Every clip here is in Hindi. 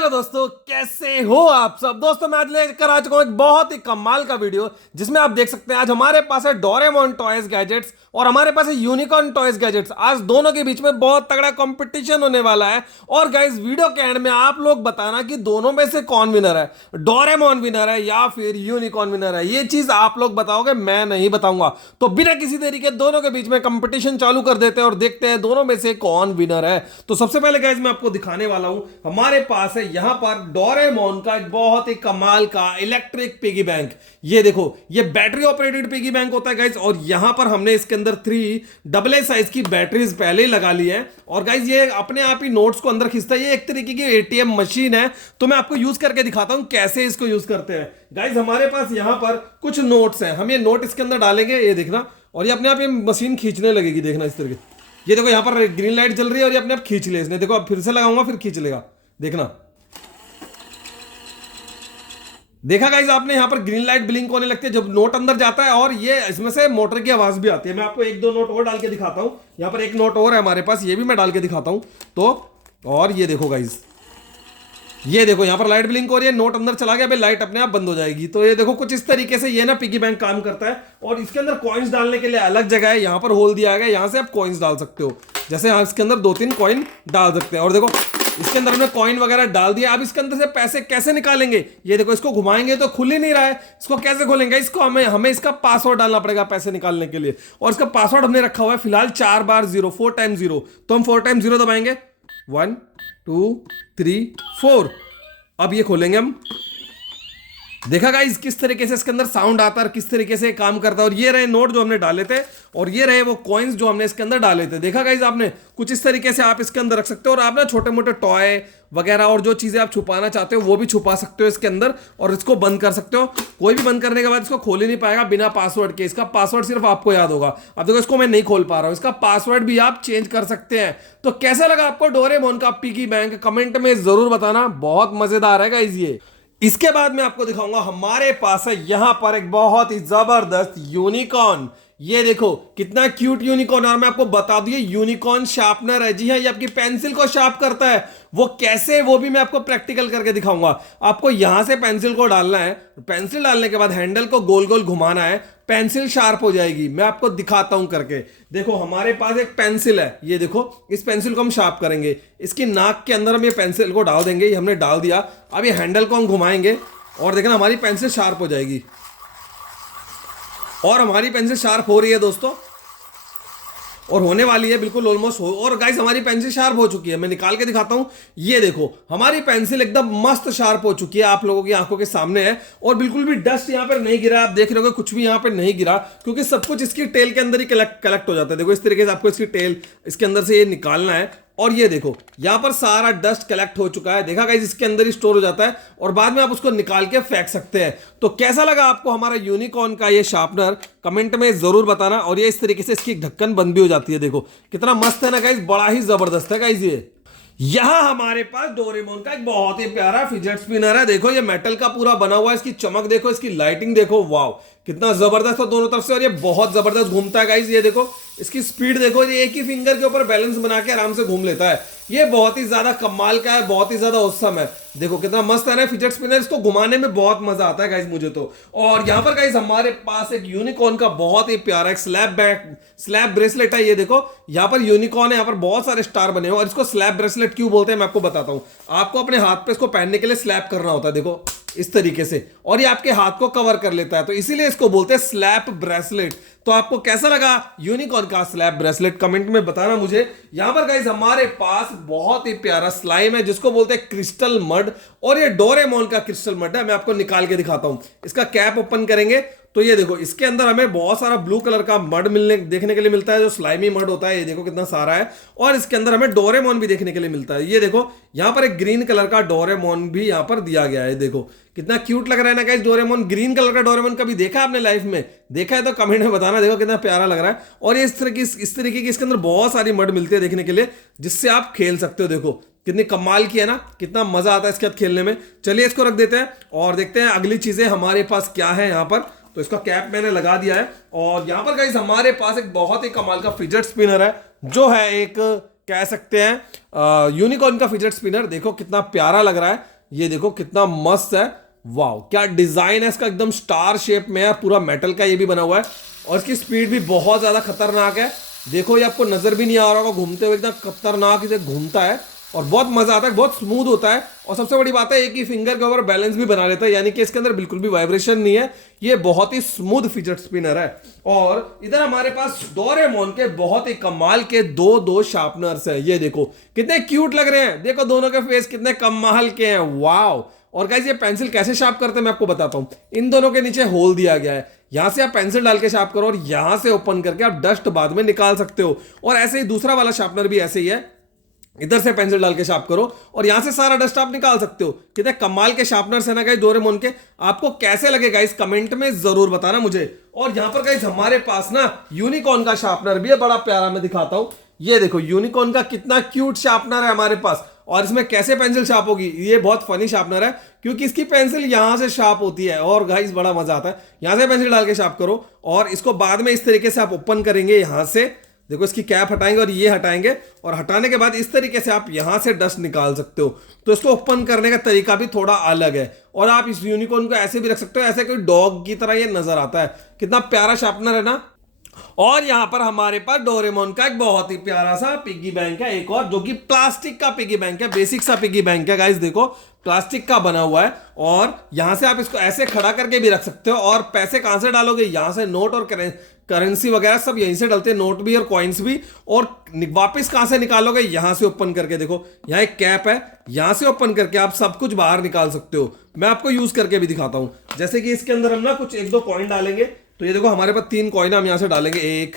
हेलो दोस्तों, कैसे हो आप सब। दोस्तों मैं आज लेकर आ चुका हूं एक बहुत ही कमाल का वीडियो जिसमें आप देख सकते हैं आज हमारे पास है डोरेमोन टॉयज गैजेट्स और हमारे पास है यूनिकॉर्न टॉयज गैजेट्स। आज दोनों के बीच में बहुत तगड़ा कंपटीशन होने वाला है और गाइस वीडियो के एंड में आप लोग बताना कि दोनों में से कौन विनर है, डोरेमोन विनर है या फिर यूनिकॉर्न विनर है। ये चीज आप लोग बताओगे, मैं नहीं बताऊंगा। तो बिना किसी देरी के दोनों के बीच में कंपटीशन चालू कर देते हैं और देखते हैं दोनों में से कौन विनर है। तो सबसे पहले गाइस मैं आपको दिखाने वाला हूं, हमारे पास है यहां पर डोरेमोन का एक बहुत ही कमाल का इलेक्ट्रिक पिगी बैंक। ये देखो, ये बैटरी ऑपरेटेड पिगी बैंक होता है गाइस और यहां पर हमने इसके अंदर 3 डबल ए साइज की बैटरीज पहले ही लगा ली है और गाइस ये अपने आप ही नोट्स को अंदर खींचता है। ये एक तरीके की एटीएम मशीन है। तो मैं आपको यूज करके दिखाता हूं कैसे इसको यूज करते हैं। गाइस हमारे पास यहां पर कुछ नोट्स हैं, हम ये नोट इसके अंदर डालेंगे, ये देखना, और ये अपने आप ये मशीन खींचने लगेगी। देखना इस तरीके, ये देखो यहां पर ग्रीन लाइट जल रही है और ये अपने आप खींच ले। इसने देखो, अब फिर से लगाऊंगा फिर खींच लेगा। देखना, देखा गाइस आपने, यहां पर ग्रीन लाइट ब्लिंक होने लगती है जब नोट अंदर जाता है और ये इसमें से मोटर की आवाज भी आती है। मैं आपको एक दो नोट और डाल के दिखाता हूं। यहां पर एक नोट और है हमारे पास, ये भी मैं डाल के दिखाता हूं। तो और ये देखो गाइस, ये देखो यहां पर लाइट ब्लिंक हो रही है, नोट अंदर चला गया, लाइट अपने आप बंद हो जाएगी। तो ये देखो कुछ इस तरीके से ये ना पिगी बैंक काम करता है। और इसके अंदर कॉइन्स डालने के लिए अलग जगह है, यहां पर होल दिया गया, यहां से आप कॉइन्स डाल सकते हो। जैसे यहां इसके अंदर 2-3 कॉइन डाल सकते हैं। और देखो इसके अंदर हमने कॉइन वगैरह डाल दिया। अब इसके अंदर से पैसे कैसे निकालेंगे, ये देखो, इसको घुमाएंगे तो खुल ही नहीं रहा है। इसको कैसे खोलेंगे, इसको हमें इसका पासवर्ड डालना पड़ेगा पैसे निकालने के लिए। और इसका पासवर्ड हमने रखा हुआ है फिलहाल 4 बार 0, 4 टाइम 0। तो हम 4 टाइम 0 दबाएंगे, 1 2 3 4। अब ये खोलेंगे हम। देखा गाइस किस तरीके से इसके अंदर साउंड आता है और किस तरीके से काम करता है। और ये रहे नोट जो हमने डाले थे और ये रहे वो कॉइन्स जो हमने इसके अंदर डाले थे। देखा गाइस आपने, कुछ इस तरीके से आप इसके अंदर रख सकते हो और आप ना छोटे मोटे टॉय वगैरह और जो चीजें आप छुपाना चाहते हो वो भी छुपा सकते हो इसके अंदर। और इसको बंद कर सकते हो, कोई भी बंद करने के बाद इसको खोल ही नहीं पाएगा बिना पासवर्ड के। इसका पासवर्ड सिर्फ आपको याद होगा। अब देखो इसको मैं नहीं खोल पा रहा हूं, इसका पासवर्ड भी आप चेंज कर सकते हैं। तो कैसा लगा आपको डोरेमोन का पिगी बैंक, कमेंट में जरूर बताना, बहुत मजेदार है गाइस ये। इसके बाद मैं आपको दिखाऊंगा हमारे पास है यहां पर एक बहुत ही जबरदस्त यूनिकॉर्न। ये देखो कितना क्यूट यूनिकॉर्न। और मैं आपको बता दूं ये यूनिकॉर्न शार्पनर है। जी हाँ, ये आपकी पेंसिल को शार्प करता है। वो कैसे, वो भी मैं आपको प्रैक्टिकल करके दिखाऊंगा। आपको यहां से पेंसिल को डालना है, पेंसिल डालने के बाद हैंडल को गोल गोल घुमाना है, पेंसिल शार्प हो जाएगी। मैं आपको दिखाता हूं करके। देखो हमारे पास एक पेंसिल है, ये देखो, इस पेंसिल को हम शार्प करेंगे। इसकी नाक के अंदर हम ये पेंसिल को डाल देंगे, ये हमने डाल दिया। अब ये हैंडल को हम घुमाएंगे और देखना हमारी पेंसिल शार्प हो जाएगी। और हमारी पेंसिल शार्प हो रही है दोस्तों, और होने वाली है, बिल्कुल ऑलमोस्ट हो। और गाइस हमारी पेंसिल शार्प हो चुकी है, मैं निकाल के दिखाता हूं। ये देखो हमारी पेंसिल एकदम मस्त शार्प हो चुकी है, आप लोगों की आंखों के सामने है। और बिल्कुल भी डस्ट यहां पर नहीं गिरा, आप देख रहे हो कुछ भी यहां पर नहीं गिरा, क्योंकि सब कुछ इसकी टेल के अंदर ही कलेक्ट हो जाता है। देखो इस तरीके से आपको इसकी टेल इसके अंदर से ये निकालना है। और ये देखो यहां पर सारा डस्ट कलेक्ट हो चुका है। देखा गाइस इसके अंदर ही स्टोर हो जाता है और बाद में आप उसको निकाल के फेंक सकते हैं। तो कैसा लगा आपको हमारा यूनिकॉर्न का ये शार्पनर, कमेंट में जरूर बताना। और ये इस तरीके से इसकी ढक्कन बंद भी हो जाती है। देखो कितना मस्त है ना गाइस, बड़ा ही जबरदस्त है गाइस ये। यहां हमारे पास डोरेमोन का एक बहुत ही प्यारा फिजेट स्पिनर है। देखो ये मेटल का पूरा बना हुआ है, इसकी चमक देखो, इसकी लाइटिंग देखो, वाव कितना जबरदस्त है दोनों तरफ से। और ये बहुत जबरदस्त घूमता है गाइस, ये देखो इसकी स्पीड देखो, ये एक ही फिंगर के ऊपर बैलेंस बना के आराम से घूम लेता है। ये बहुत ही ज्यादा कमाल का है, बहुत ही ज्यादा औसम है। देखो कितना मस्त है ना फिजेट स्पिनर, इसको घुमाने में बहुत मजा आता है गाइस मुझे तो। और यहां पर गाइस हमारे पास एक यूनिकॉर्न का बहुत ही प्यारा एक स्लैब ब्रेसलेट है। ये देखो यहां पर यूनिकॉर्न है, यहां पर बहुत सारे स्टार बने हुए। और इसको स्लैब ब्रेसलेट क्यों बोलते हैं मैं आपको बताता हूं। आपको अपने हाथ पे इसको पहनने के लिए स्लैप करना होता है, देखो इस तरीके से, और ये आपके हाथ को कवर कर लेता है, तो इसीलिए इसको बोलते हैं स्लैप ब्रेसलेट। तो आपको कैसा लगा यूनिकॉर्न का स्लैप ब्रेसलेट, कमेंट में बताना मुझे। यहां पर गाइस हमारे पास बहुत ही प्यारा स्लाइम है जिसको बोलते हैं क्रिस्टल मड, और ये डोरेमोन का क्रिस्टल मड है। मैं आपको निकाल के दिखाता हूं। इसका कैप ओपन करेंगे तो ये देखो इसके अंदर हमें बहुत सारा ब्लू कलर का मड देखने के लिए मिलता है, जो स्लाइमी मड होता है। ये देखो कितना सारा है। और इसके अंदर हमें डोरेमोन भी देखने के लिए मिलता है। ये देखो यहां पर एक ग्रीन कलर का डोरेमोन भी यहां पर दिया गया है। देखो कितना क्यूट लग रहा है ना गाइस डोरेमोन। ग्रीन कलर का डोरेमोन कभी देखा आपने लाइफ में? देखा है तो कमेंट में बताना। देखो कितना प्यारा लग रहा है। और ये इस तरीके की इसके अंदर बहुत सारी मड मिलती है देखने के लिए, जिससे आप खेल सकते हो। देखो कितनी कमाल की है ना, कितना मजा आता है इसके साथ खेलने में। चलिए इसको रख देते हैं और देखते हैं अगली चीजें हमारे पास क्या है यहां पर। तो इसका कैप मैंने लगा दिया है। और यहां पर गाइस हमारे पास एक बहुत ही कमाल का फिजेट स्पिनर है, जो है एक कह सकते हैं यूनिकॉर्न का फिजेट स्पिनर। देखो कितना प्यारा लग रहा है, ये देखो कितना मस्त है, वाह क्या डिजाइन है इसका, एकदम स्टार शेप में है, पूरा मेटल का ये भी बना हुआ है और इसकी स्पीड भी बहुत ज्यादा खतरनाक है। देखो ये आपको नजर भी नहीं आ रहा होगा, घूमते हुए एकदम खतरनाक इसे घूमता है और बहुत मजा आता है, बहुत स्मूथ होता है। और सबसे बड़ी बात है एक ही फिंगर के ऊपर बैलेंस भी बना लेता है, यानी कि इसके अंदर बिल्कुल भी वाइब्रेशन नहीं है, ये बहुत ही स्मूथ फिजेट स्पिनर है। और इधर हमारे पास डोरेमोन के बहुत ही कमाल के दो शार्पनर्स है, ये देखो कितने क्यूट लग रहे हैं, देखो दोनों के फेस कितने कमाल के हैं, वाव। और गाइस ये पेंसिल कैसे शार्प करते हैं मैं आपको बताता हूं। इन दोनों के नीचे होल दिया गया है, यहां से आप पेंसिल डाल के शार्प करो और यहां से ओपन करके आप डस्ट बाद में निकाल सकते हो। और ऐसे ही दूसरा वाला शार्पनर भी ऐसे ही है, इधर से पेंसिल डाल के शार्प करो और यहां से सारा डस्ट आप निकाल सकते हो। कितने कमाल के शार्पनर्स है ना गाइस डोरेमोन के, आपको कैसे लगे गाइस कमेंट में जरूर बताना मुझे। और यहां पर गाइस हमारे पास ना यूनिकॉर्न का शार्पनर भी है, बड़ा प्यारा, मैं दिखाता हूं। ये देखो यूनिकॉर्न का कितना क्यूट शार्पनर है हमारे पास, और इसमें कैसे पेंसिल शार्प होगी, ये बहुत फनी शार्पनर है क्योंकि इसकी पेंसिल यहां से शार्प होती है और गाइस बड़ा मजा आता है। यहां से पेंसिल डाल के शार्प करो और इसको बाद में इस तरीके से आप ओपन करेंगे, यहां से देखो इसकी कैप हटाएंगे और ये हटाएंगे और हटाने के बाद इस तरीके से आप यहां से डस्ट निकाल सकते हो। तो इसको ओपन करने का तरीका भी थोड़ा अलग है और आप इस यूनिकॉर्न को ऐसे भी रख सकते हो, ऐसे कोई डॉग की तरह ये नजर आता है। कितना प्यारा शार्पनर है ना। और यहां पर हमारे पास डोरेमोन का एक बहुत ही प्यारा सा पिग्गी बैंक है, एक और, जो कि प्लास्टिक का पिग्गी बैंक है, बेसिक सा पिग्गी बैंक है गाइस, देखो प्लास्टिक का बना हुआ है। और यहां से आप इसको ऐसे खड़ा करके भी रख सकते हो। और पैसे कहां से डालोगे, यहां से नोट और करेंसी वगैरह सब यहीं से डलते हैं, नोट भी और कॉइन्स भी। और वापस कहां से निकालोगे, यहां से ओपन करके, देखो यहां एक कैप है, यहां से ओपन करके आप सब कुछ बाहर निकाल सकते हो। मैं आपको यूज करके भी दिखाता हूं, जैसे कि इसके अंदर हम ना कुछ 1-2 कॉइन डालेंगे। तो ये देखो हमारे पास 3 कॉइन हम यहां से डालेंगे, 1,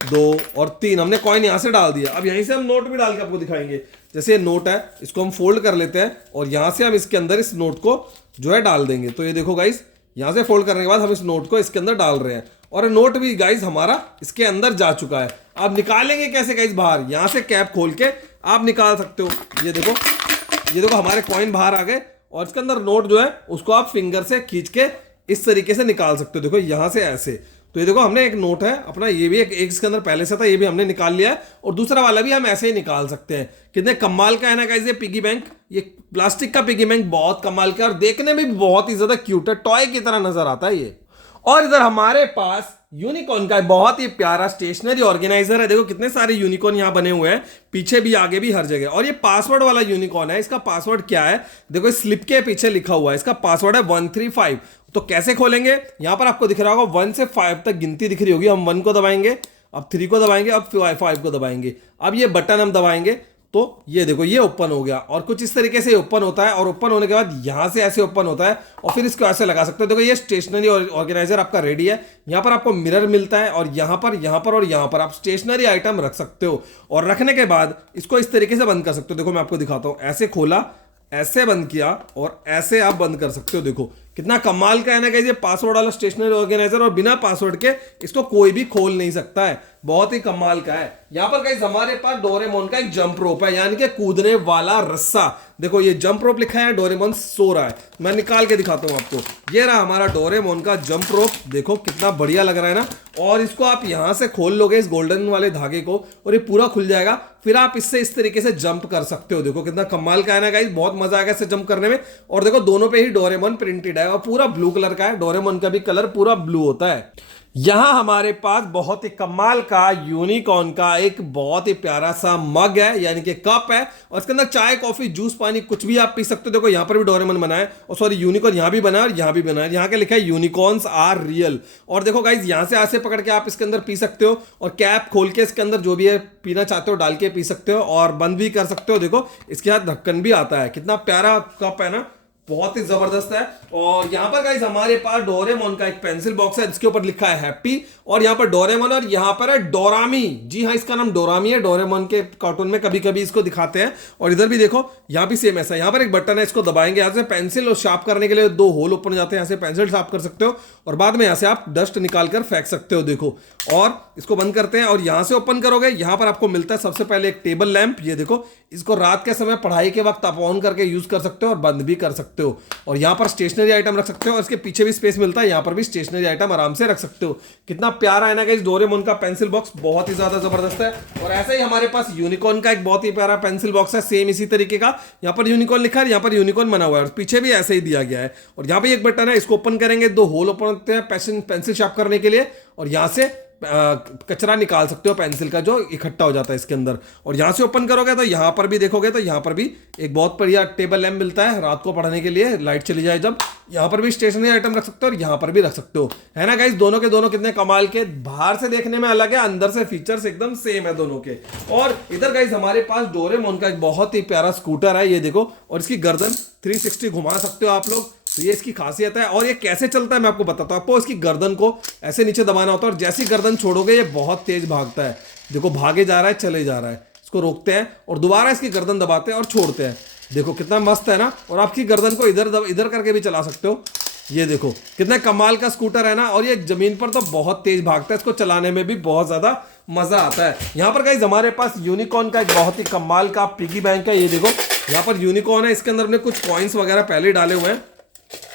2 और 3 हमने कॉइन यहां से डाल दिया। अब यहीं से हम नोट भी डाल के आपको दिखाएंगे। जैसे ये नोट है, इसको हम फोल्ड कर लेते हैं और यहां से हम इसके अंदर इस नोट को जो है डाल देंगे। तो ये देखो गाइस, यहां से फोल्ड करने के बाद हम इस नोट को इसके अंदर डाल रहे हैं और नोट भी गाइस हमारा इसके अंदर जा चुका है। आप निकालेंगे कैसे गाइस बाहर, यहां से कैप खोल के आप निकाल सकते हो। ये देखो हमारे कॉइन बाहर आ गए और इसके अंदर नोट जो है उसको आप फिंगर से खींच के इस तरीके से निकाल सकते हो। देखो यहां से ऐसे, तो ये देखो हमने एक नोट है अपना, ये भी एक इसके अंदर पहले से था, ये भी हमने निकाल लिया है और दूसरा वाला भी हम ऐसे ही निकाल सकते हैं। कितने कमाल का है ना गाइस ये पिगी बैंक, ये प्लास्टिक का पिगी बैंक बहुत कमाल का और देखने में भी बहुत ही ज्यादा क्यूट है, टॉय की तरह नजर आता है ये। और इधर हमारे पास यूनिकॉर्न का बहुत ही प्यारा स्टेशनरी ऑर्गेनाइजर है, देखो कितने सारे यूनिकॉर्न यहां बने हुए हैं, पीछे भी आगे भी हर जगह। और ये पासवर्ड वाला यूनिकॉर्न है, इसका पासवर्ड क्या है, देखो इस स्लिप के पीछे लिखा हुआ है, इसका पासवर्ड है 135। तो कैसे खोलेंगे, यहां पर आपको दिख रहा होगा 1 से 5 तक गिनती दिख रही होगी। हम 1 को दबाएंगे, अब 3 को दबाएंगे, अब 5 को दबाएंगे, अब ये बटन हम दबाएंगे तो ये देखो ये ओपन हो गया। और कुछ इस तरीके से ओपन होता है और ओपन होने के बाद यहां से ऐसे ओपन होता है और फिर इसको ऐसे लगा सकते हो। देखो ये स्टेशनरी ऑर्गेनाइजर आपका रेडी है। यहां पर आपको मिरर मिलता है और यहां पर और यहां पर आप स्टेशनरी आइटम रख सकते हो। और रखने के बाद इसको इस तरीके से बंद कर सकते हो। देखो मैं आपको दिखाता हूं, ऐसे खोला, ऐसे बंद किया और ऐसे आप बंद कर सकते हो। देखो कितना कमाल का है ना गाइस ये पासवर्ड वाला स्टेशनरी ऑर्गेनाइजर, और बिना पासवर्ड के इसको कोई भी खोल नहीं सकता है, बहुत ही कमाल का है। यहां पर गाइस हमारे पास डोरेमोन का एक जंप रोप है, यानी कि कूदने वाला रस्सा। देखो ये जंप रोप लिखा है, डोरेमोन सो रहा है, मैं निकाल के दिखाता हूं आपको। ये रहा हमारा डोरेमोन का जंप रोप, देखो कितना बढ़िया लग रहा है ना। और इसको आप यहां से खोल लोगे इस गोल्डन वाले धागे को और ये पूरा खुल जाएगा, फिर आप इससे इस तरीके से जंप कर सकते हो। देखो कितना कमाल का है ना गाइस, बहुत मजा आएगा इससे जंप करने में। और देखो दोनों पे ही डोरेमोन प्रिंटेड है और पूरा ब्लू कलर का है, डोरेमोन का भी कलर पूरा ब्लू होता है। यहां हमारे पास बहुत ही कमाल का यूनिकॉर्न का एक बहुत ही प्यारा सा मग है, यानी कि कप है, और इसके अंदर चाय, कॉफी, जूस, पानी कुछ भी आप पी सकते हो। देखो यहां पर भी डोरेमोन बना है, और सॉरी यूनिकॉर्न यहां भी बना है और यहां भी बना है। यहां के लिखा है यूनिकॉर्न्स आर रियल। और देखो गाइस यहां से ऐसे पकड़ के आप इसके अंदर पी सकते हो और कैप खोल के इसके अंदर जो भी है पीना चाहते हो डाल के पी सकते हो और बंद भी कर सकते हो। देखो इसके साथ ढक्कन भी आता है, कितना प्यारा कप है ना, बहुत ही जबरदस्त है। और यहां पर गाइस हमारे पास डोरेमोन का एक पेंसिल बॉक्स है जिसके ऊपर लिखा है हैप्पी, और यहां पर डोरेमोन और यहां पर है डोरामी। जी हाँ, इसका नाम डोरामी है, डोरेमोन के कार्टून में कभी कभी इसको दिखाते हैं। और इधर भी देखो यहां भी सेम ऐसा, यहां पर एक बटन है, इसको दबाएंगे, यहां से पेंसिल और शार्प करने के लिए 2 होल ओपन हो जाते हैं, यहां से पेंसिल शार्प कर सकते हो और बाद में यहां से आप डस्ट निकाल कर फेंक सकते हो। देखो, और इसको बंद करते हैं और यहां से ओपन करोगे, यहां पर आपको मिलता है सबसे पहले एक टेबल लैंप। ये देखो, इसको रात के समय पढ़ाई के वक्त आप ऑन करके यूज कर सकते हो और बंद भी कर सकते हो। सकते हो। और यहाँ पर स्टेशनरी आइटम रख सकते हो और इसके पीछे भी स्पेस मिलता है, यहाँ पर भी स्टेशनरी आइटम आराम से रख सकते हो। कितना प्यारा है ना गाइस डोरेमोन का पेंसिल बॉक्स, बहुत ही ज्यादा जबरदस्त है। और ऐसे ही हमारे पास यूनिकॉर्न का एक बहुत ही प्यारा पेंसिल बॉक्स है, सेम इसी तरीके का। यहाँ पर यूनिकॉर्न लिखा है, यहाँ पर यूनिकॉर्न बना हुआ है और पीछे भी ऐसे ही दिया गया है। और यहाँ पे एक बटन है, इसको ओपन करेंगे, 2 होल ओपन होते हैं पेंसिल शार्प करने के लिए। और यहाँ से कचरा निकाल सकते हो पेंसिल का जो इकट्ठा हो जाता है इसके अंदर। और यहां से ओपन करोगे तो यहां पर भी देखोगे तो यहां पर भी एक बहुत बढ़िया टेबल लैंप मिलता है रात को पढ़ने के लिए, लाइट चली जाए जब। यहां पर भी स्टेशनरी आइटम रख सकते हो और यहां पर भी रख सकते हो, है ना गाइस। दोनों के दोनों कितने कमाल के, बाहर से देखने में अलग है, अंदर से फीचर्स एकदम सेम है दोनों के। और इधर गाइस हमारे पास डोरेमोन का एक बहुत ही प्यारा स्कूटर है, ये देखो। और इसकी गर्दन 360 घुमा सकते हो आप लोग, तो ये इसकी खासियत है। और ये कैसे चलता है मैं आपको बताता हूँ। आपको इसकी गर्दन को ऐसे नीचे दबाना होता है और जैसी गर्दन छोड़ोगे ये बहुत तेज भागता है। देखो भागे जा रहा है, चले जा रहा है, इसको रोकते हैं और दोबारा इसकी गर्दन दबाते हैं और छोड़ते हैं। देखो कितना मस्त है ना। और आपकी गर्दन को इधर करके भी चला सकते हो, ये देखो कितना कमाल का स्कूटर है ना। और ये जमीन पर तो बहुत तेज भागता है, इसको चलाने में भी बहुत ज्यादा मजा आता है। यहाँ पर गाइस हमारे पास यूनिकॉर्न का एक बहुत ही कमाल का पिगी बैंक है, ये देखो। यहाँ पर यूनिकॉर्न है, इसके अंदर हमने कुछ कॉइन्स वगैरह पहले डाले हुए हैं,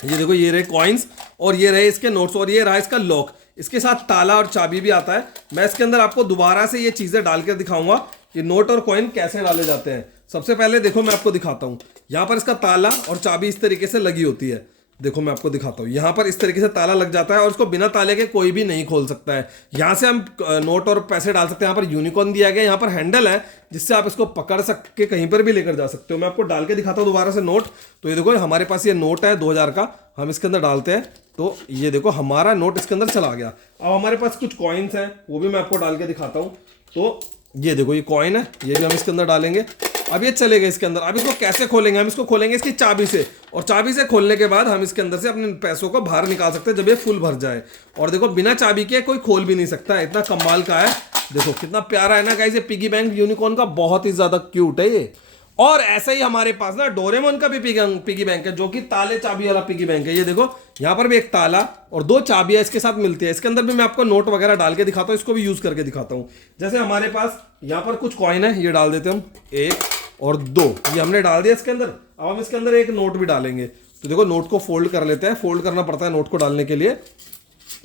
ये देखो। ये रहे कॉइन्स और ये रहे इसके नोट्स और ये रहा इसका लॉक। इसके साथ ताला और चाबी भी आता है। मैं इसके अंदर आपको दोबारा से ये चीजें डाल कर दिखाऊंगा कि नोट और कॉइन कैसे डाले जाते हैं। सबसे पहले देखो मैं आपको दिखाता हूँ, यहाँ पर इसका ताला और चाबी इस तरीके से लगी होती है। देखो मैं आपको दिखाता हूँ, यहाँ पर इस तरीके से ताला लग जाता है और इसको बिना ताले के कोई भी नहीं खोल सकता है। यहाँ से हम नोट और पैसे डाल सकते हैं। यहाँ पर यूनिकॉर्न दिया गया, यहाँ पर हैंडल है जिससे आप इसको पकड़ के कहीं पर भी लेकर जा सकते हो। मैं आपको डाल के दिखाता हूँ दोबारा से नोट। तो ये देखो हमारे पास ये नोट है 2000 का, हम इसके अंदर डालते हैं तो ये देखो हमारा नोट इसके अंदर चला गया। अब हमारे पास कुछ कॉइन्स हैं, वो भी मैं आपको डाल के दिखाता हूँ। तो ये देखो ये कॉइन है, ये भी हम इसके अंदर डालेंगे। अब ये चले गए इसके अंदर। अब इसको कैसे खोलेंगे, हम इसको खोलेंगे इसकी चाबी से। और चाबी से खोलने के बाद हम इसके अंदर से अपने पैसों को बाहर निकाल सकते हैं जब ये फुल भर जाए। और देखो बिना चाबी के कोई खोल भी नहीं सकता, इतना कमाल का है। देखो कितना प्यारा है ना गाइस, ये पिगी बैंक यूनिकॉर्न का बहुत ही ज्यादा क्यूट है ये। और ऐसे ही हमारे पास ना डोरेमोन का भी पिगी बैंक है, जो कि ताले चाबी वाला पिगी बैंक है। ये देखो यहाँ पर भी एक ताला और 2 चाबियां इसके साथ मिलती है। इसके अंदर भी मैं आपको नोट वगैरह डाल के दिखाता हूँ, इसको भी यूज करके दिखाता हूँ। जैसे हमारे पास यहाँ पर कुछ कॉइन है, ये डाल देते हम 1 और 2, ये हमने डाल दिया इसके अंदर। अब हम इसके अंदर एक नोट भी डालेंगे। तो देखो नोट को फोल्ड कर लेते हैं, फोल्ड करना पड़ता है नोट को डालने के लिए।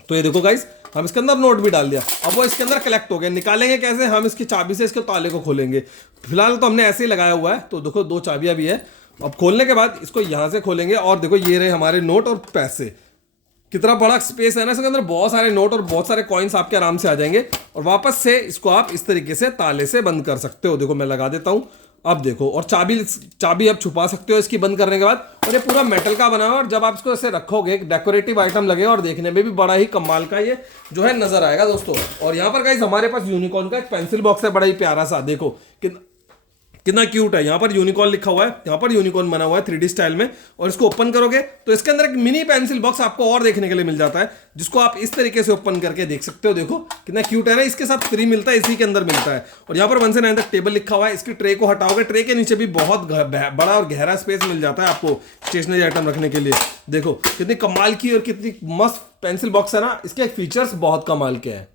तो ये देखो गाइस हम इसके अंदर नोट भी डाल दिया। अब वो इसके अंदर कलेक्ट हो गया। निकालेंगे कैसे, हम इसकी चाबी से इसके ताले को खोलेंगे। फिलहाल तो हमने ऐसे ही लगाया हुआ है। तो देखो 2 चाबियां भी है। अब खोलने के बाद इसको यहां से खोलेंगे और देखो ये रहे हमारे नोट और पैसे। कितना बड़ा स्पेस है ना इसके अंदर, बहुत सारे नोट और बहुत सारे कॉइन्स आपके आराम से आ जाएंगे। और वापस से इसको आप इस तरीके से ताले से बंद कर सकते हो। देखो मैं लगा देता हूं। अब देखो, और चाबी आप छुपा सकते हो इसकी बंद करने के बाद। और ये पूरा मेटल का बना हुआ है और जब आप इसको ऐसे रखोगे एक डेकोरेटिव आइटम लगेगा और देखने में भी बड़ा ही कमाल का ये जो है नजर आएगा दोस्तों। और यहाँ पर गाइस हमारे पास यूनिकॉर्न का एक पेंसिल बॉक्स है, बड़ा ही प्यारा सा। देखो कितना क्यूट है। यहाँ पर यूनिकॉर्न लिखा हुआ है, यहाँ पर यूनिकॉर्न बना हुआ है 3D स्टाइल में। और इसको ओपन करोगे तो इसके अंदर एक मिनी पेंसिल बॉक्स आपको और देखने के लिए मिल जाता है, जिसको आप इस तरीके से ओपन करके देख सकते हो। देखो कितना क्यूट है ना। इसके साथ फ्री मिलता है, इसी के अंदर मिलता है। और यहाँ पर 1 से 9 तक टेबल लिखा हुआ है। इसकी ट्रे को हटाओगे, ट्रे के नीचे भी बहुत बड़ा और गहरा स्पेस मिल जाता है आपको स्टेशनरी आइटम रखने के लिए। देखो कितनी कमाल की और कितनी मस्त पेंसिल बॉक्स है ना। इसके फीचर्स बहुत कमाल के हैं।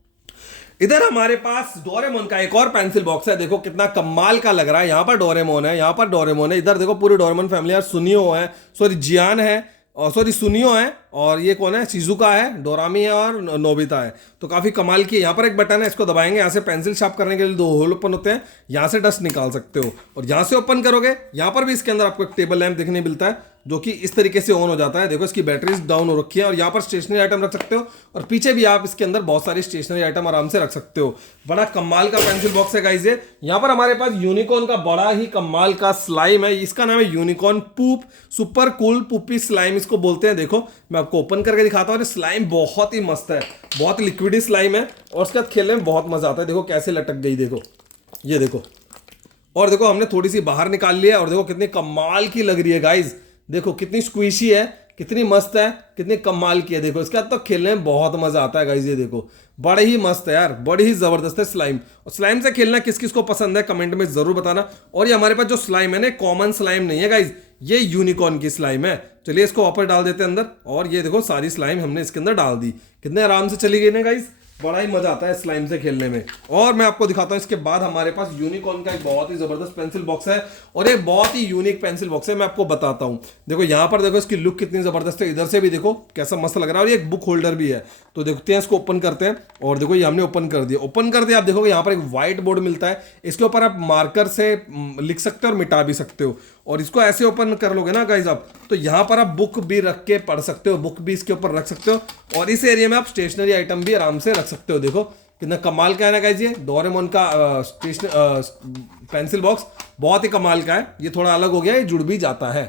इधर हमारे पास डोरेमोन का एक और पेंसिल बॉक्स है। देखो कितना कमाल का लग रहा है। यहाँ पर डोरेमोन है, यहाँ पर डोरेमोन है। इधर देखो पूरी डोरेमोन फैमिली है। सुनियो है, सॉरी जियान है, और सॉरी सुनियो है, और ये कौन है, शिजुका है, डोरामी है और नोबिता है। तो काफी कमाल की। यहाँ पर एक बटन है, इसको दबाएंगे, यहाँ से पेंसिल शार्प करने के लिए 2 होल ओपन होते हैं, यहाँ से डस्ट निकाल सकते हो। और यहाँ से ओपन करोगे, यहाँ पर भी इसके अंदर आपको एक टेबल लैंप देखने मिलता है, जो कि इस तरीके से ऑन हो जाता है। देखो इसकी बैटरी डाउन हो रखी है। और यहाँ पर स्टेशनरी आइटम रख सकते हो और पीछे भी आप इसके अंदर बहुत सारी स्टेशनरी आइटम आराम से रख सकते हो। बड़ा कमाल का पेंसिल बॉक्स है गाइस ये। यहाँ पर हमारे पास यूनिकॉर्न का बड़ा ही कमाल का स्लाइम है। इसका नाम है यूनिकॉर्न पूप, सुपर कूल पुपी स्लाइम इसको बोलते हैं। देखो मैं आपको ओपन करके दिखाता हूँ। स्लाइम बहुत ही मस्त है, बहुत लिक्विडी स्लाइम है और उसके साथ खेलने में बहुत मजा आता है। देखो कैसे लटक गई, देखो ये देखो। और देखो हमने थोड़ी सी बाहर निकाल लिया और देखो कितनी कमाल की लग रही है गाइस। देखो कितनी स्क्वीशी है, कितनी मस्त है, कितनी कमाल की है। देखो इसके साथ तो खेलने में बहुत मजा आता है गाइस। ये देखो बड़े ही मस्त है यार, बड़ी ही जबरदस्त है स्लाइम। और स्लाइम से खेलना किस किस को पसंद है कमेंट में जरूर बताना। और ये हमारे पास जो स्लाइम है ना, कॉमन स्लाइम नहीं है गाइस, ये यूनिकॉर्न की स्लाइम है। चलिए इसको वापस डाल देते हैं अंदर। और ये देखो सारी स्लाइम हमने इसके अंदर डाल दी, कितने आराम से चली गई ना गाइस। बड़ा ही मजा आता है स्लाइम से खेलने में। और मैं आपको दिखाता हूँ इसके बाद हमारे पास यूनिकॉर्न का एक बहुत ही जबरदस्त पेंसिल बॉक्स है, और एक बहुत ही यूनिक पेंसिल बॉक्स है। मैं आपको बताता हूँ, देखो यहाँ पर देखो इसकी लुक कितनी जबरदस्त है, इधर से भी देखो कैसा मस्त लग रहा है, और ये एक बुक होल्डर भी है। तो देखते हैं इसको ओपन करते हैं, और देखो ये हमने ओपन कर दिया। ओपन कर दिया, आप देखोगे यहाँ पर एक व्हाइट बोर्ड मिलता है, इसके ऊपर आप मार्कर से लिख सकते हो और मिटा भी सकते हो। और इसको ऐसे ओपन कर लोगे ना गाइज आप, तो यहाँ पर आप बुक भी रख के पढ़ सकते हो, बुक भी इसके ऊपर रख सकते हो, और इस एरिया में आप स्टेशनरी आइटम भी आराम से रख सकते हो। देखो कितना कमाल का है ना गाइज, ये डोरेमोन का पेंसिल बॉक्स बहुत ही कमाल का है। ये थोड़ा अलग हो गया, ये जुड़ भी जाता है।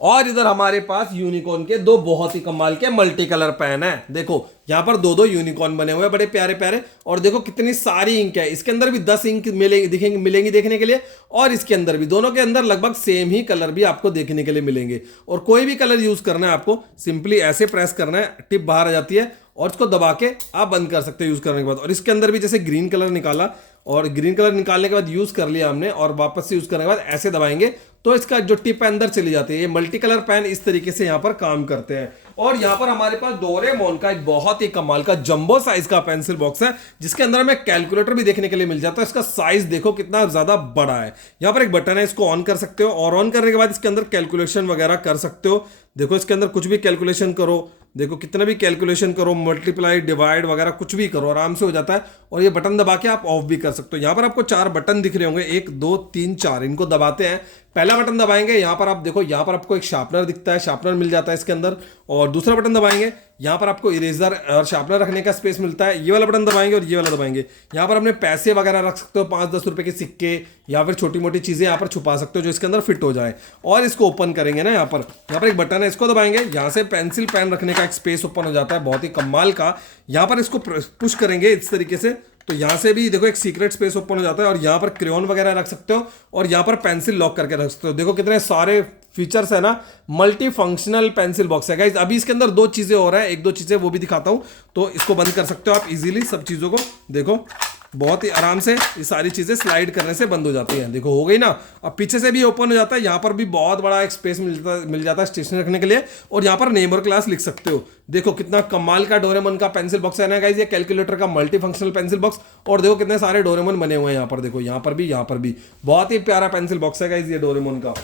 और इधर हमारे पास यूनिकॉर्न के दो बहुत ही कमाल के मल्टी कलर पेन है। देखो यहाँ पर दो दो यूनिकॉर्न बने हुए हैं, बड़े प्यारे प्यारे, और देखो कितनी सारी इंक है। इसके अंदर भी 10 इंक मिलेंगी देखने के लिए, और इसके अंदर भी, दोनों के अंदर लगभग सेम ही कलर भी आपको देखने के लिए मिलेंगे। और कोई भी कलर यूज करना है आपको, सिंपली ऐसे प्रेस करना है, टिप बाहर आ जाती है, और इसको दबा के आप बंद कर सकते हो यूज करने के बाद। और इसके अंदर भी जैसे ग्रीन कलर निकाला, और ग्रीन कलर निकालने के बाद यूज कर लिया हमने, और वापस से यूज करने के बाद ऐसे दबाएंगे तो इसका जो टिप है अंदर चली जाती है। ये मल्टी कलर पेन इस तरीके से यहाँ पर काम करते हैं। और यहाँ पर हमारे पास डोरेमोन का एक बहुत ही कमाल का जंबो साइज का पेंसिल बॉक्स है, जिसके अंदर हमें कैलकुलेटर भी देखने के लिए मिल जाता है। इसका साइज देखो कितना ज्यादा बड़ा है। यहाँ पर एक बटन है, इसको ऑन कर सकते हो, और ऑन करने के बाद इसके अंदर कैलकुलेशन वगैरह कर सकते हो। देखो इसके अंदर कुछ भी कैलकुलेशन करो, देखो कितना भी कैलकुलेशन करो, मल्टीप्लाई डिवाइड वगैरह कुछ भी करो, आराम से हो जाता है। और ये बटन दबा के आप ऑफ भी कर सकते हो। यहाँ पर आपको 4 बटन दिख रहे होंगे, 1 2 3 4, इनको दबाते हैं। पहला बटन दबाएंगे, यहाँ पर आप देखो, यहाँ पर आपको एक शार्पनर दिखता है, शार्पनर मिल जाता है इसके अंदर। और दूसरा बटन दबाएंगे, यहाँ पर आपको इरेजर और शार्पनर रखने का स्पेस मिलता है। ये वाला बटन दबाएंगे और ये वाला दबाएंगे, यहाँ पर अपने पैसे वगैरह रख सकते हो, 5-10 रुपए के सिक्के या फिर छोटी मोटी चीजें यहाँ पर छुपा सकते हो जो इसके अंदर फिट हो जाए। और इसको ओपन करेंगे ना, यहाँ पर एक बटन है, इसको दबाएंगे, यहाँ से पेंसिल पेन रखने का एक स्पेस ओपन हो जाता है, बहुत ही कमाल का। यहाँ पर इसको पुश करेंगे इस तरीके से, तो यहाँ से भी देखो एक सीक्रेट स्पेस ओपन हो जाता है, और यहाँ पर क्रेयॉन वगैरह रख सकते हो, और यहाँ पर पेंसिल लॉक करके रख सकते हो। देखो कितने सारे फीचर्स है ना, मल्टी फंक्शनल पेंसिल बॉक्स है गाइस। अभी इसके अंदर 2 चीजें हो रहा है, 1-2 चीजें वो भी दिखाता हूँ। तो इसको बंद कर सकते हो आप इजीली, सब चीजों को देखो बहुत ही आराम से ये सारी चीजें स्लाइड करने से बंद हो जाती हैं। देखो हो गई ना। अब पीछे से भी ओपन हो जाता है, यहाँ पर भी बहुत बड़ा एक स्पेस मिल जाता है स्टेशन रखने के लिए, और यहाँ पर नेम और क्लास लिख सकते हो। देखो कितना कमाल का डोरेमोन का पेंसिल बॉक्स है ना गाइस, ये कैलकुलेटर का मल्टी फंक्शनल पेंसिल बॉक्स। और देखो कितने सारे डोरेमोन बने हुए हैं यहाँ पर, देखो यहाँ पर भी बहुत ही प्यारा पेंसिल बॉक्स है गाइस ये डोरेमोन का।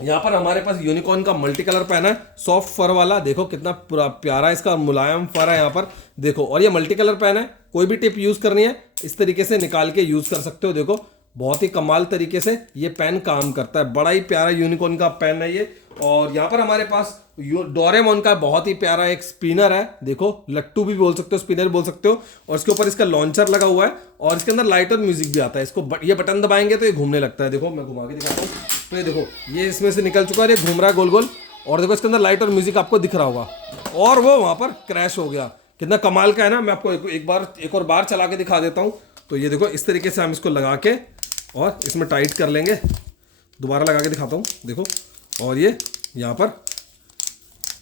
यहाँ पर हमारे पास यूनिकॉर्न का मल्टी कलर पेन है, सॉफ्ट फर वाला, देखो कितना प्यारा इसका मुलायम फर है यहाँ पर, देखो। और ये मल्टी कलर पेन है, कोई भी टिप यूज करनी है इस तरीके से निकाल के यूज कर सकते हो। देखो बहुत ही कमाल तरीके से ये पेन काम करता है, बड़ा ही प्यारा यूनिकॉर्न का पेन है ये। और यहाँ पर हमारे पास डोरेमोन का बहुत ही प्यारा एक स्पिनर है, देखो लट्टू भी बोल सकते हो, स्पिनर बोल सकते हो। और इसके ऊपर इसका लॉन्चर लगा हुआ है, और इसके अंदर लाइट और म्यूजिक भी आता है। इसको ये बटन दबाएंगे तो ये घूमने लगता है, देखो मैं घुमा के दिखाता हूँ। तो ये देखो ये इसमें से निकल चुका है, ये घूम रहा है गोल गोल, और देखो इसके अंदर लाइट और म्यूजिक आपको दिख रहा होगा, और वो वहां पर क्रैश हो गया। कितना कमाल का है ना। मैं आपको एक और बार चला के दिखा देता हूँ। तो ये देखो इस तरीके से हम इसको लगा के और इसमें टाइट कर लेंगे, दोबारा लगा के दिखाता हूँ, देखो। और ये यहाँ पर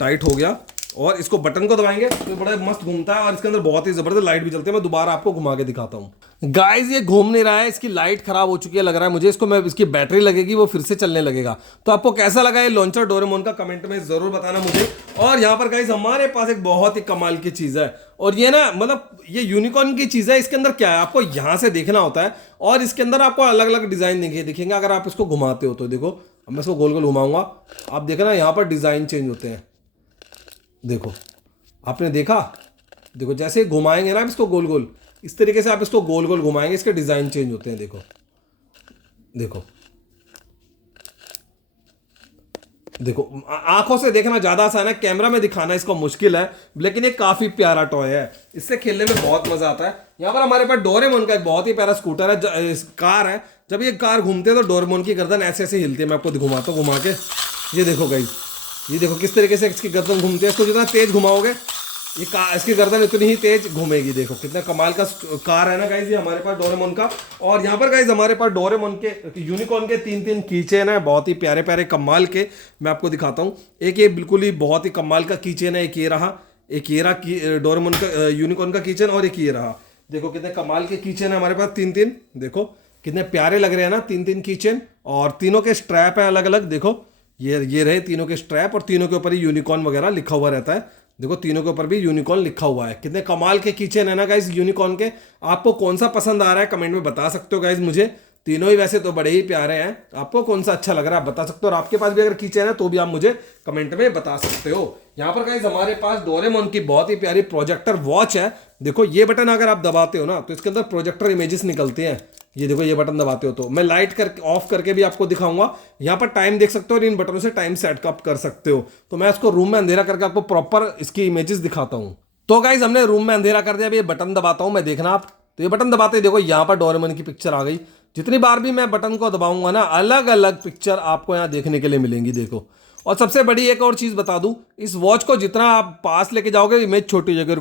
टाइट हो गया, और इसको बटन को दबाएंगे तो बड़ा मस्त घूमता है, और इसके अंदर बहुत ही जबरदस्त लाइट भी चलती है। मैं दोबारा आपको घुमा के दिखाता हूँ। गाइस ये घूम नहीं रहा है, इसकी लाइट खराब हो चुकी है लग रहा है मुझे। इसको मैं, इसकी बैटरी लगेगी वो फिर से चलने लगेगा। तो आपको कैसा लगा ये लॉन्चर डोरेमोन का, कमेंट में जरूर बताना मुझे। और यहाँ पर गाइस हमारे पास एक बहुत ही कमाल की चीज है, और ये ना मतलब ये यूनिकॉर्न की चीज है। इसके अंदर क्या है आपको यहाँ से देखना होता है, और इसके अंदर आपको अलग अलग डिजाइन दिखेंगे अगर आप इसको घुमाते हो तो। देखो अब मैं इसको गोल गोल घुमाऊंगा, आप देखना यहाँ पर डिजाइन चेंज होते हैं, देखो आपने देखा, देखो जैसे घुमाएंगे ना आप इसको गोल गोल, इस तरीके से आप इसको गोल गोल घुमाएंगे, इसके डिजाइन चेंज होते हैं। देखो देखो देखो आंखों से देखना ज्यादा आसान है, कैमरा में दिखाना इसको मुश्किल है, लेकिन ये काफी प्यारा टॉय है, इससे खेलने में बहुत मजा आता है। यहाँ पर हमारे पास डोरेमोन का एक बहुत ही प्यारा स्कूटर है, कार है। जब ये कार घूमते हैं तो डोरेमोन की गर्दन ऐसे ऐसे हिलती है। मैं आपको घुमाता हूँ घुमा के, ये देखो गाइस, ये देखो किस तरीके से इसकी गर्दन घूमती है। इसको जितना तेज घुमाओगे ये इसकी गर्दन इतनी ही तेज घूमेगी। देखो कितना कमाल का कार है ना गाइस ये हमारे पास डोरेमोन का। और यहाँ पर गाइस हमारे पास डोरेमोन के यूनिकॉर्न के 3 कीचेन है, बहुत ही प्यारे प्यारे कमाल के। मैं आपको दिखाता हूँ। एक ये बिल्कुल ही बहुत ही कमाल का कीचेन है, एक ये रहा, एक ये रहा डोरेमोन का यूनिकॉर्न का कीचेन, और एक ये रहा। देखो कितने कमाल के कीचेन है हमारे पास 3। देखो कितने प्यारे लग रहे हैं ना 3 कीचेन, और तीनों के स्ट्रैप है अलग अलग। देखो ये रहे तीनों के स्ट्रैप, और तीनों के ऊपर ही यूनिकॉर्न वगैरह लिखा हुआ रहता है। देखो तीनों के ऊपर भी यूनिकॉर्न लिखा हुआ है। कितने कमाल के कीचेन है ना गाइज यूनिकॉर्न के। आपको कौन सा पसंद आ रहा है कमेंट में बता सकते हो गाइज मुझे। तीनों ही वैसे तो बड़े ही प्यारे हैं, आपको कौन सा अच्छा लग रहा है आप बता सकते हो। और आपके पास भी अगर कीचेन है तो भी आप मुझे कमेंट में बता सकते हो। यहाँ पर गाइज हमारे पास डोरेमोन की बहुत ही प्यारी प्रोजेक्टर वॉच है। देखो ये बटन अगर आप दबाते हो ना तो इसके अंदर प्रोजेक्टर इमेजेस निकलते हैं। ये देखो ये बटन दबाते हो तो मैं लाइट करके ऑफ करके भी आपको दिखाऊंगा। यहाँ पर टाइम देख सकते हो और इन बटनों से टाइम सेट अप कर सकते हो। तो मैं इसको रूम में अंधेरा करके आपको प्रॉपर इसकी इमेजेस दिखाता हूँ। तो गाइज हमने रूम में अंधेरा कर दिया। अभी ये बटन दबाता हूँ मैं, देखना आप। तो ये बटन दबाते ही देखो यहाँ पर डोरेमोन की पिक्चर आ गई। जितनी बार भी मैं बटन को दबाऊंगा ना अलग अलग पिक्चर आपको यहाँ देखने के लिए मिलेंगी। देखो और सबसे बड़ी एक और चीज बता दूं, इस वॉच को जितना आप पास लेके जाओगे इमेज छोटी हो जाएगी।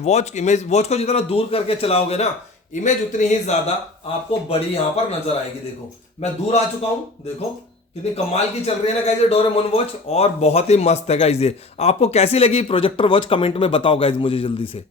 वॉच को जितना दूर करके चलाओगे ना इमेज उतनी ही ज्यादा आपको बड़ी यहाँ पर नजर आएगी। देखो मैं दूर आ चुका हूं, देखो कितनी कमाल की चल रही है ना गाइस ये डोरेमोन वॉच, और बहुत ही मस्त है गाइस ये। आपको कैसी लगी प्रोजेक्टर वॉच कमेंट में बताओ गाइस मुझे जल्दी से।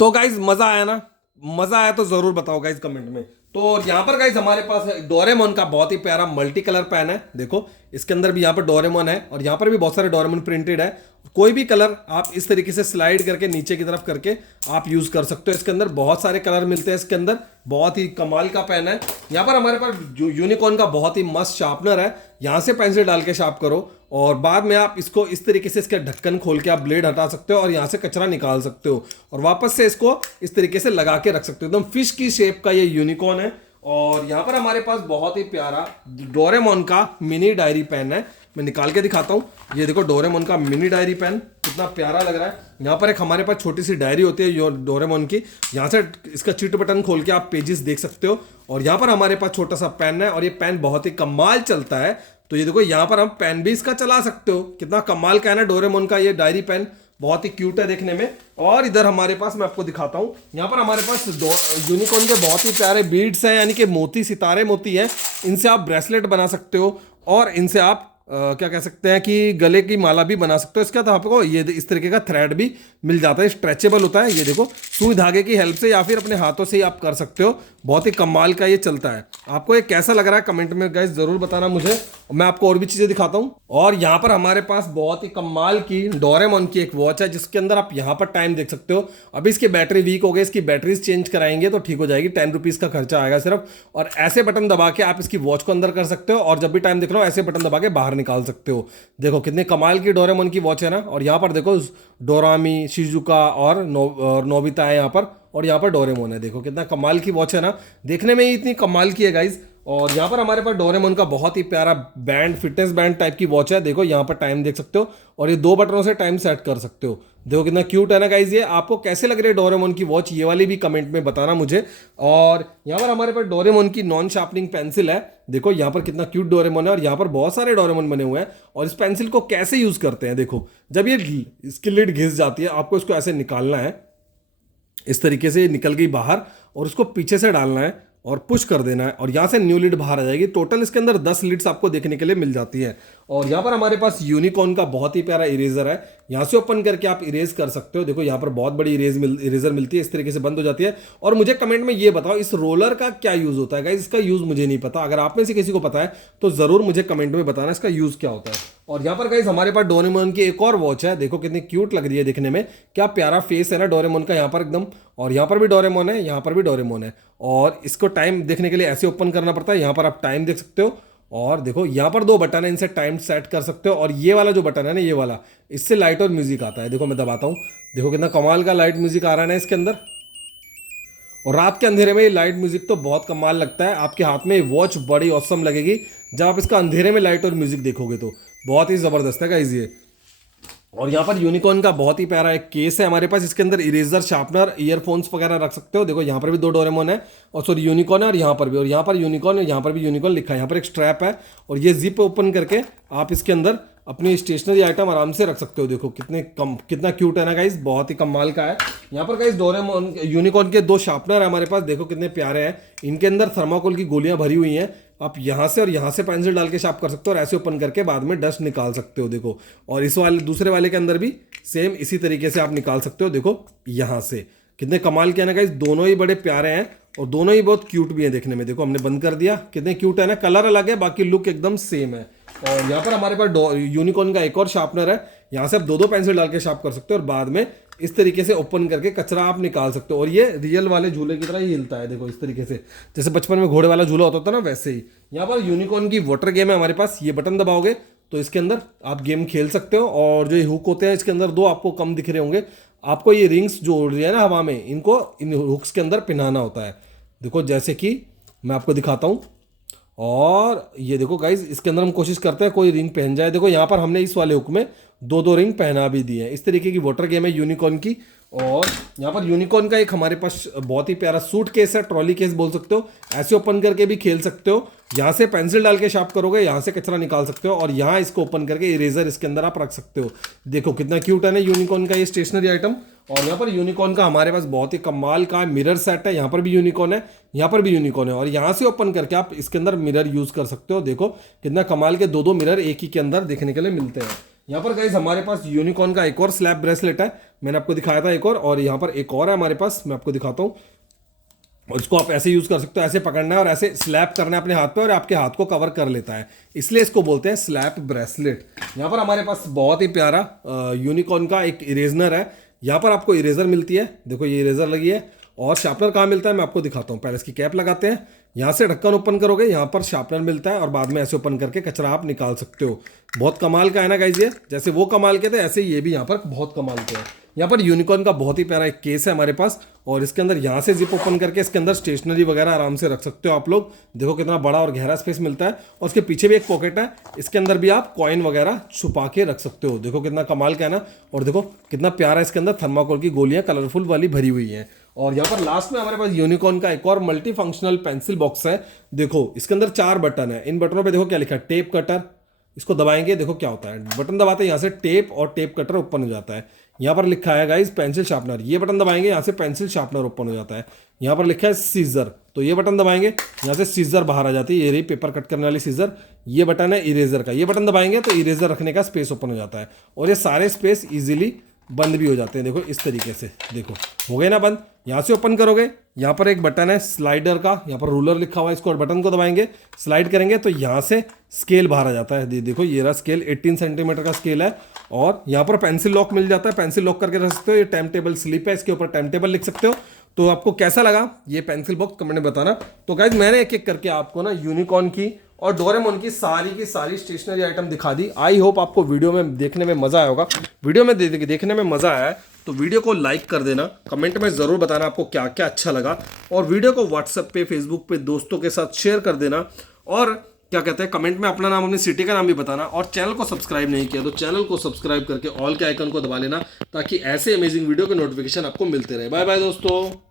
तो गाइस मजा आया ना, मजा आया तो जरूर बताओ गाइस कमेंट में। तो यहाँ पर गाइस हमारे पास है डोरेमोन का बहुत ही प्यारा मल्टी कलर पेन है। देखो इसके अंदर भी यहाँ पर डोरेमोन है और यहाँ पर भी बहुत सारे डोरेमोन प्रिंटेड है। कोई भी कलर आप इस तरीके से स्लाइड करके नीचे की तरफ करके आप यूज कर सकते हो। इसके अंदर बहुत सारे कलर मिलते हैं। इसके अंदर बहुत ही कमाल का पेन है। यहाँ पर हमारे पास जो यूनिकॉर्न का बहुत ही मस्त शार्पनर है। यहाँ से पेंसिल डाल के शार्प करो और बाद में आप इसको इस तरीके से इसका ढक्कन खोल के आप ब्लेड हटा सकते हो और यहाँ से कचरा निकाल सकते हो और वापस से इसको इस तरीके से लगा के रख सकते हो। एकदम फिश की शेप का ये यूनिकॉर्न है। और यहाँ पर हमारे पास बहुत ही प्यारा डोरेमोन का मिनी डायरी पेन है। मैं निकाल के दिखाता हूँ। ये देखो डोरेमोन का मिनी डायरी पेन कितना प्यारा लग रहा है। यहाँ पर एक हमारे पास छोटी सी डायरी होती है डोरेमोन की। यहाँ से इसका चिट बटन खोल के आप पेजेस देख सकते हो। और यहाँ पर हमारे पास छोटा सा पेन है और ये पेन बहुत ही कमाल चलता है। तो ये देखो यहाँ पर हम पेन भी इसका चला सकते हो। कितना कमाल का है ना डोरेमोन का ये डायरी पेन, बहुत ही क्यूट है देखने में। और इधर हमारे पास मैं आपको दिखाता हूँ, यहाँ पर हमारे पास यूनिकॉर्न के बहुत ही प्यारे बीड्स हैं, यानी कि मोती, सितारे मोती हैं। इनसे आप ब्रेसलेट बना सकते हो और इनसे आप क्या कह सकते हैं कि गले की माला भी बना सकते हो। इसका तो आपको ये इस तरीके का थ्रेड भी मिल जाता है, स्ट्रेचेबल होता है। ये देखो सुई धागे की हेल्प से या फिर अपने हाथों से ही आप कर सकते हो। बहुत ही कमाल का ये चलता है। आपको ये कैसा लग रहा है कमेंट में गाइस जरूर बताना मुझे। मैं आपको और भी चीजें दिखाता हूँ। और यहाँ पर हमारे पास बहुत ही कमाल की डोरेमोन की एक वॉच है जिसके अंदर आप यहाँ पर टाइम देख सकते हो। अभी इसकी बैटरी वीक हो गई, इसकी बैटरीज चेंज कराएंगे तो ठीक हो जाएगी। 10 रुपीज का खर्चा आएगा सिर्फ। और ऐसे बटन दबा के आप इसकी वॉच को अंदर कर सकते हो और जब भी टाइम देख लो ऐसे बटन दबा के बाहर निकाल सकते हो। देखो कितने कमाल की डोरेमोन की वॉच है ना। और यहाँ पर देखो डोरामी, शिजुका और नोबिता है यहाँ पर, और यहाँ पर डोरेमोन है। देखो कितना कमाल की वॉच है ना, देखने में ही इतनी कमाल की है गाइज। और यहाँ पर हमारे पास डोरेमोन का बहुत ही प्यारा बैंड, फिटनेस बैंड टाइप की वॉच है। देखो यहाँ पर टाइम देख सकते हो और ये 2 बटनों से टाइम सेट कर सकते हो। देखो कितना क्यूट है ना गाइज ये। आपको कैसे लग रही है डोरेमोन की वॉच ये वाली भी कमेंट में बताना मुझे। और यहाँ पर हमारे पास डोरेमोन की नॉन शार्पनिंग पेंसिल है। देखो यहाँ पर कितना क्यूट डोरेमोन है और यहाँ पर बहुत सारे डोरेमोन बने हुए हैं। और इस पेंसिल को कैसे यूज करते हैं, देखो जब ये इसकी लिड घिस जाती है आपको इसको ऐसे निकालना है, इस तरीके से निकल गई बाहर, और उसको पीछे से डालना है और पुश कर देना है और यहाँ से न्यू लिड बाहर आ जाएगी। टोटल इसके अंदर 10 लिड्स आपको देखने के लिए मिल जाती है। और यहाँ पर हमारे पास यूनिकॉर्न का बहुत ही प्यारा इरेजर है। यहाँ से ओपन करके आप इरेज कर सकते हो। देखो यहाँ पर बहुत बड़ी इरेजर मिलती है, इस तरीके से बंद हो जाती है। और मुझे कमेंट में ये बताओ इस रोलर का क्या यूज होता है गाइस। इसका यूज मुझे नहीं पता, अगर आप में से किसी को पता है तो जरूर मुझे कमेंट में बताना इसका यूज क्या होता है। और यहाँ पर गाइस हमारे पास डोरेमोन की एक और वॉच है। देखो कितनी क्यूट लग रही है देखने में, क्या प्यारा फेस है ना डोरेमोन का यहाँ पर एकदम। और यहाँ पर भी डोरेमोन है, यहाँ पर भी डोरेमोन है। और इसको टाइम देखने के लिए ऐसे ओपन करना पड़ता है। यहाँ पर आप टाइम देख सकते हो और देखो यहाँ पर 2 बटन है, इनसे टाइम सेट कर सकते हो। और ये वाला जो बटन है ना, ये वाला, इससे लाइट और म्यूजिक आता है। देखो मैं दबाता हूँ, देखो कितना कमाल का लाइट म्यूजिक आ रहा है ना इसके अंदर। और रात के अंधेरे में ये लाइट म्यूजिक तो बहुत कमाल लगता है। आपके हाथ में वॉच बड़ी ऑसम लगेगी जब आप इसका अंधेरे में लाइट और म्यूजिक देखोगे तो बहुत ही जबरदस्त है गाइस ये। और यहाँ पर यूनिकॉर्न का बहुत ही प्यारा एक केस है हमारे पास। इसके अंदर इरेजर, शार्पनर, ईयरफोन्स वगैरह रख सकते हो। देखो यहाँ पर भी 2 डोरेमोन है और सॉरी यूनिकॉर्न है, और यहाँ पर भी, और यहाँ पर यूनिकॉर्न है, यहाँ पर भी यूनिकॉर्न लिखा है। यहाँ पर एक स्ट्रैप है और ये जिप ओपन करके आप इसके अंदर अपनी स्टेशनरी आइटम आराम से रख सकते हो। देखो कितना क्यूट है ना गाइस, बहुत ही कमाल का है। यहाँ पर गाइस डोरेमोन यूनिकॉर्न के 2 शार्पनर है हमारे पास। देखो कितने प्यारे हैं। इनके अंदर थर्माकोल की गोलियां भरी हुई हैं। आप यहाँ से और यहाँ से पेंसिल डाल के शार्प कर सकते हो और ऐसे ओपन करके बाद में डस्ट निकाल सकते हो। देखो और इस वाले दूसरे वाले के अंदर भी सेम इसी तरीके से आप निकाल सकते हो। देखो यहाँ से कितने कमाल के हैं ना गाइस, दोनों ही बड़े प्यारे हैं और दोनों ही बहुत क्यूट भी हैं देखने में। देखो हमने बंद कर दिया, कितने क्यूट है ना। कलर अलग है, बाकी लुक एकदम सेम है। और यहाँ पर हमारे पास यूनिकॉर्न का एक और शार्पनर है, यहाँ से आप दो दो पेंसिल डाल के शार्प कर सकते हो और बाद में इस तरीके से ओपन करके कचरा आप निकाल सकते हो। और ये रियल वाले झूले की तरह ही हिलता है, देखो इस तरीके से, जैसे बचपन में घोड़े वाला झूला होता था ना, वैसे ही। यहाँ पर यूनिकॉर्न की वाटर गेम है हमारे पास, ये बटन दबाओगे तो इसके अंदर आप गेम खेल सकते हो। और जो ये हुक होते हैं इसके अंदर दो आपको कम दिख रहे होंगे, आपको ये रिंग्स जो उड़ रही है ना हवा में, इनको इन हुक्स के अंदर पिनाना होता है। देखो जैसे कि मैं आपको दिखाता हूँ, और ये देखो गाइज इसके अंदर हम कोशिश करते हैं कोई रिंग पहन जाए। देखो यहाँ पर हमने इस वाले हुक में दो दो रिंग पहना भी दिए हैं। इस तरीके की वाटर गेम है यूनिकॉर्न की। और यहाँ पर यूनिकॉर्न का एक हमारे पास बहुत ही प्यारा सूट केस है, ट्रॉली केस बोल सकते हो, ऐसे ओपन करके भी खेल सकते हो। यहाँ से पेंसिल डाल के शार्प करोगे, यहाँ से कचरा निकाल सकते हो, और यहाँ इसको ओपन करके इरेजर इसके अंदर आप रख सकते हो। देखो कितना क्यूट है ना यूनिकॉर्न का ये स्टेशनरी आइटम। और यहाँ पर यूनिकॉर्न का हमारे पास बहुत ही कमाल का मिरर सेट है, यहाँ पर भी यूनिकॉर्न है, यहाँ पर भी यूनिकॉर्न है, और यहाँ से ओपन करके आप इसके अंदर मिरर यूज कर सकते हो। देखो कितना कमाल के दो दो मिरर एक ही के अंदर देखने के लिए मिलते हैं। यहाँ पर गाइज हमारे पास यूनिकॉर्न का एक और स्लैब ब्रेसलेट है, मैंने आपको दिखाया था एक और यहाँ पर एक और है हमारे पास, मैं आपको दिखाता हूँ। और इसको आप ऐसे यूज कर सकते हो, ऐसे पकड़ना है और ऐसे स्लैप करना है अपने हाथ पे, और आपके हाथ को कवर कर लेता है, इसलिए इसको बोलते हैं स्लैप ब्रेसलेट। यहाँ पर हमारे पास बहुत ही प्यारा यूनिकॉर्न का एक इरेजनर है, यहाँ पर आपको इरेजर मिलती है, देखो ये इरेजर लगी है। और शार्पनर कहाँ मिलता है मैं आपको दिखाता हूँ। पहले इसकी कैप लगाते हैं, यहाँ से ढक्कन ओपन करोगे, यहाँ पर शार्पनर मिलता है, और बाद में ऐसे ओपन करके कचरा आप निकाल सकते हो। बहुत कमाल का है ना गाइज ये, जैसे वो कमाल के थे ऐसे ये भी यहाँ पर बहुत कमाल के हैं। यहाँ पर यूनिकॉर्न का बहुत ही प्यारा एक केस है हमारे पास, और इसके अंदर यहाँ से जिप ओपन करके इसके अंदर स्टेशनरी वगैरह आराम से रख सकते हो आप लोग। देखो कितना बड़ा और गहरा स्पेस मिलता है, और उसके पीछे भी एक पॉकेट है, इसके अंदर भी आप कॉइन वगैरह छुपा के रख सकते हो। देखो कितना कमाल का है ना। और देखो कितना प्यारा इसके अंदर थर्माकोल की गोलियां कलरफुल वाली भरी हुई हैं। और यहाँ पर लास्ट में हमारे पास यूनिकॉर्न का एक और मल्टी फंक्शनल पेंसिल बॉक्स है। देखो इसके अंदर 4 बटन है, इन बटनों पे देखो क्या लिखा है, टेप कटर। इसको दबाएंगे, देखो क्या होता है, बटन दबाते हैं यहाँ से टेप और टेप कटर ओपन हो जाता है। यहाँ पर लिखा है गाइज पेंसिल शार्पनर, ये बटन दबाएंगे यहाँ से पेंसिल शार्पनर ओपन हो जाता है। यहाँ पर लिखा है सीजर, तो ये बटन दबाएंगे यहाँ से सीजर बाहर आ जाती है, ये रही पेपर कट करने वाली सीजर। ये बटन है इरेजर का, ये बटन दबाएंगे तो इरेजर रखने का स्पेस ओपन हो जाता है, और ये सारे स्पेस इजीली बंद भी हो जाते हैं। देखो इस तरीके से, देखो हो गए ना बंद। यहाँ से ओपन करोगे, यहाँ पर एक बटन है स्लाइडर का, यहाँ पर रूलर लिखा हुआ है, इसको बटन को दबाएंगे, स्लाइड करेंगे तो यहाँ से स्केल बाहर आ जाता है। देखो ये रहा स्केल, 18 सेंटीमीटर का स्केल है। और यहाँ पर पेंसिल लॉक मिल जाता है, पेंसिल लॉक करके रख सकते हो। ये टाइम टेबल स्लिप है, इसके ऊपर टाइम टेबल लिख सकते हो। तो आपको कैसा लगा ये पेंसिल बॉक्स कमेंट में बताना। तो गाइज मैंने एक एक करके आपको ना यूनिकॉर्न की और डोरेमोन की सारी स्टेशनरी आइटम दिखा दी। आई होप आपको वीडियो में देखने में मजा आया होगा। वीडियो में देखने में मजा आया है तो वीडियो को लाइक कर देना, कमेंट में ज़रूर बताना आपको क्या क्या अच्छा लगा, और वीडियो को व्हाट्सएप पे फेसबुक पे दोस्तों के साथ शेयर कर देना। और क्या कहते हैं, कमेंट में अपना नाम अपनी सिटी का नाम भी बताना। और चैनल को सब्सक्राइब नहीं किया तो चैनल को सब्सक्राइब करके ऑल के आइकन को दबा लेना, ताकि ऐसे अमेजिंग वीडियो के नोटिफिकेशन आपको मिलते रहे। बाय बाय दोस्तों।